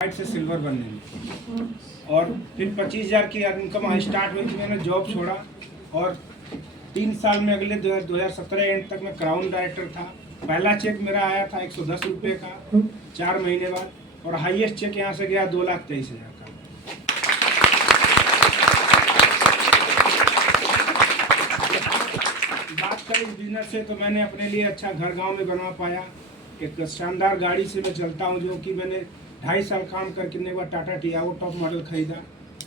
White से silver बनने में। और फिर 25,000 की इनकम स्टार्ट हुई थी, मैंने जॉब छोड़ा और 3 साल में अगले 2017 एंड तक मैं क्राउन डायरेक्टर था। पहला चेक मेरा आया था 110 रुपये का 4 महीने बाद, और हाईएस्ट चेक यहाँ से गया 2,23,000 का। बात करें इस बिजनेस से, तो मैंने अपने लिए अच्छा घर गांव में बना पाया। एक शानदार गाड़ी से मैं चलता हूँ, जो कि मैंने 2.5 साल काम करके के बाद टाटा टियागो टॉप मॉडल खरीदा,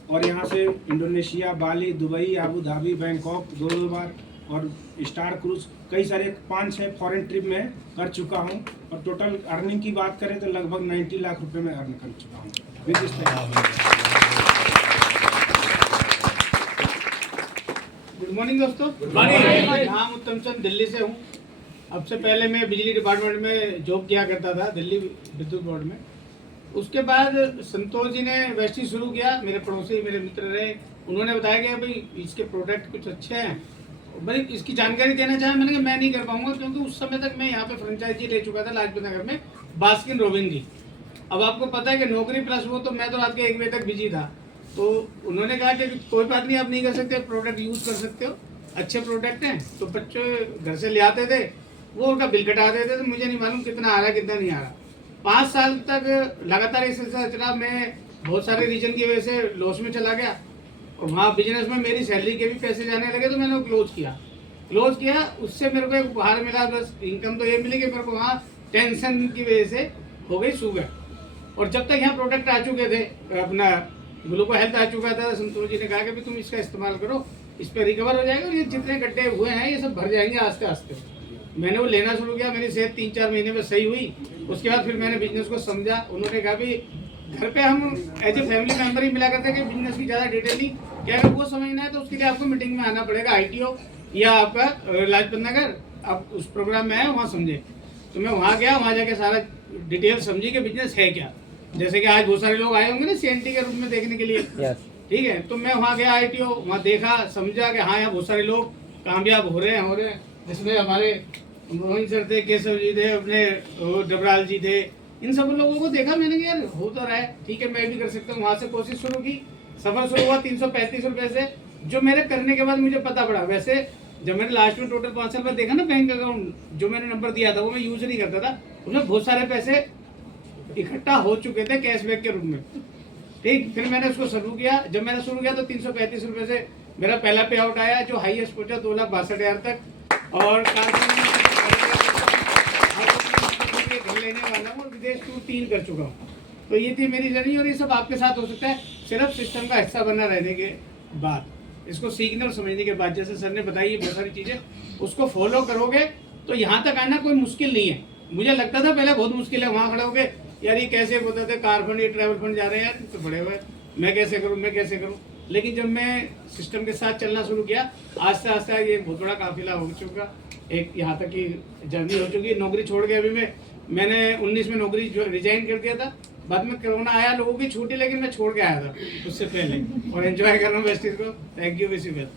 और यहाँ से इंडोनेशिया, बाली, दुबई, आबू धाबी, बैंकॉक 2 बार, और स्टार क्रूज कई सारे 5-6 फॉरेन ट्रिप में कर चुका हूँ। और टोटल अर्निंग की बात करें तो लगभग 90 लाख रुपए में अर्न कर चुका हूँ। गुड मॉर्निंग दोस्तों। Good morning. नाम उत्तम चंद, दिल्ली से हूँ। अब से पहले मैं बिजली डिपार्टमेंट में जॉब किया करता था, दिल्ली विद्युत बोर्ड में। उसके बाद संतोष जी ने वेस्टी शुरू किया, मेरे पड़ोसी मेरे मित्र रहे। उन्होंने बताया कि भाई इसके प्रोडक्ट कुछ अच्छे हैं, भाई इसकी जानकारी देना चाहे। मैंने कहा मैं नहीं कर पाऊंगा, क्योंकि उस समय तक मैं यहाँ पे फ्रेंचाइजी ले चुका था लाजपत नगर में, बास्किन रॉबिन्स की। अब आपको पता है कि नौकरी प्लस वो, तो मैं तो रात के 1 बजे तक बिजी था। तो उन्होंने कहा कि कोई बात नहीं, आप नहीं कर सकते, प्रोडक्ट यूज़ कर सकते हो, अच्छे प्रोडक्ट हैं। तो बच्चे घर से ले आते थे, वो उनका बिल कटा देते थे। मुझे नहीं मालूम कितना आ रहा है कितना नहीं आ रहा। 5 साल तक लगातार इस सिलसिला चला। मैं बहुत सारे रीजन की वजह से लॉस में चला गया, और वहाँ बिजनेस में मेरी सैलरी के भी पैसे जाने लगे, तो मैंने वो क्लोज किया। उससे मेरे को एक उपहार मिला, बस इनकम तो ये मिली कि मेरे को वहाँ टेंशन की वजह से हो गई शुगर। और जब तक यहाँ प्रोडक्ट आ चुके थे, अपना ग्लूको हेल्थ आ चुका था, संतोष जी ने कहा कि तुम इसका इस्तेमाल करो, इस पर रिकवर हो जाएगा, और ये जितने गड्ढे हुए हैं ये सब भर जाएंगे आस्ते आस्ते। मैंने वो लेना शुरू किया, मेरी सेहत 3-4 महीने में सही हुई। उसके बाद फिर मैंने बिजनेस को समझा। उन्होंने कहा भी घर पे हम एज ए फैमिली मेंबर ही मिला करते हैं कि बिजनेस की ज़्यादा डिटेल नहीं, क्या अगर वो समझना है तो उसके लिए आपको मीटिंग में आना पड़ेगा, ITO या आपका लाजपत नगर, आप उस प्रोग्राम में आए वहाँ समझे। तो मैं वहाँ गया, वहाँ जाके सारा डिटेल समझी कि बिजनेस है क्या। जैसे कि आज बहुत सारे लोग आए होंगे ना CNT के रूप में देखने के लिए, ठीक है। तो मैं वहाँ गया, ITO वहाँ देखा, समझा कि हाँ यहाँ बहुत सारे लोग कामयाब हो रहे हैं। जिसमें हमारे मोहन सर थे, केशव जी थे, अपने डबराल जी थे, इन सब लोगों को देखा। मैंने कहा यार हो तो रहा है, ठीक है मैं भी कर सकता हूँ। वहाँ से कोशिश शुरू की, सफर शुरू हुआ 335 रुपये से, जो मेरे करने के बाद मुझे पता पड़ा। वैसे जब मैंने लास्ट में टोटल 5 साल बाद देखा ना, बैंक अकाउंट जो मैंने नंबर दिया था वो मैं यूज नहीं करता था, उसमें बहुत सारे पैसे इकट्ठा हो चुके थे कैशबैक के रूप में, ठीक। फिर मैंने उसको शुरू किया। जब मैंने शुरू किया तो 335 रुपये से मेरा पहला पे आउट आया, जो हाईएस्ट पहुंचा 2,62,000 तक। और घर लेने वाला हूँ, और विदेश टूर 3 कर चुका हूँ। तो ये थी मेरी जर्नी, और ये सब आपके साथ हो सकता है सिर्फ सिस्टम का हिस्सा बना रहने के बाद, इसको सीखने और समझने के बाद। जैसे सर ने बताई बहुत सारी चीज़ें, उसको फॉलो करोगे तो यहाँ तक आना कोई मुश्किल नहीं है। मुझे लगता था पहले बहुत मुश्किल है, वहाँ खड़े हो गए यार ये कैसे होता था, कार फंड, ये ट्रैवल फंड जा रहे हैं यार, तो बड़े हुए मैं कैसे करूँ। लेकिन जब मैं सिस्टम के साथ चलना शुरू किया, आस्ते आस्ते ये बहुत बड़ा काफिला हो चुका, एक यहाँ तक की जर्नी हो चुकी है। नौकरी छोड़ के अभी मैंने 19 में नौकरी रिजाइन कर दिया था। बाद में कोरोना आया, लोगों की छूटी, लेकिन मैं छोड़ के आया था उससे पहले, और एंजॉय कर रहा हूँ वेस्टीज को। Thank you, wish you well.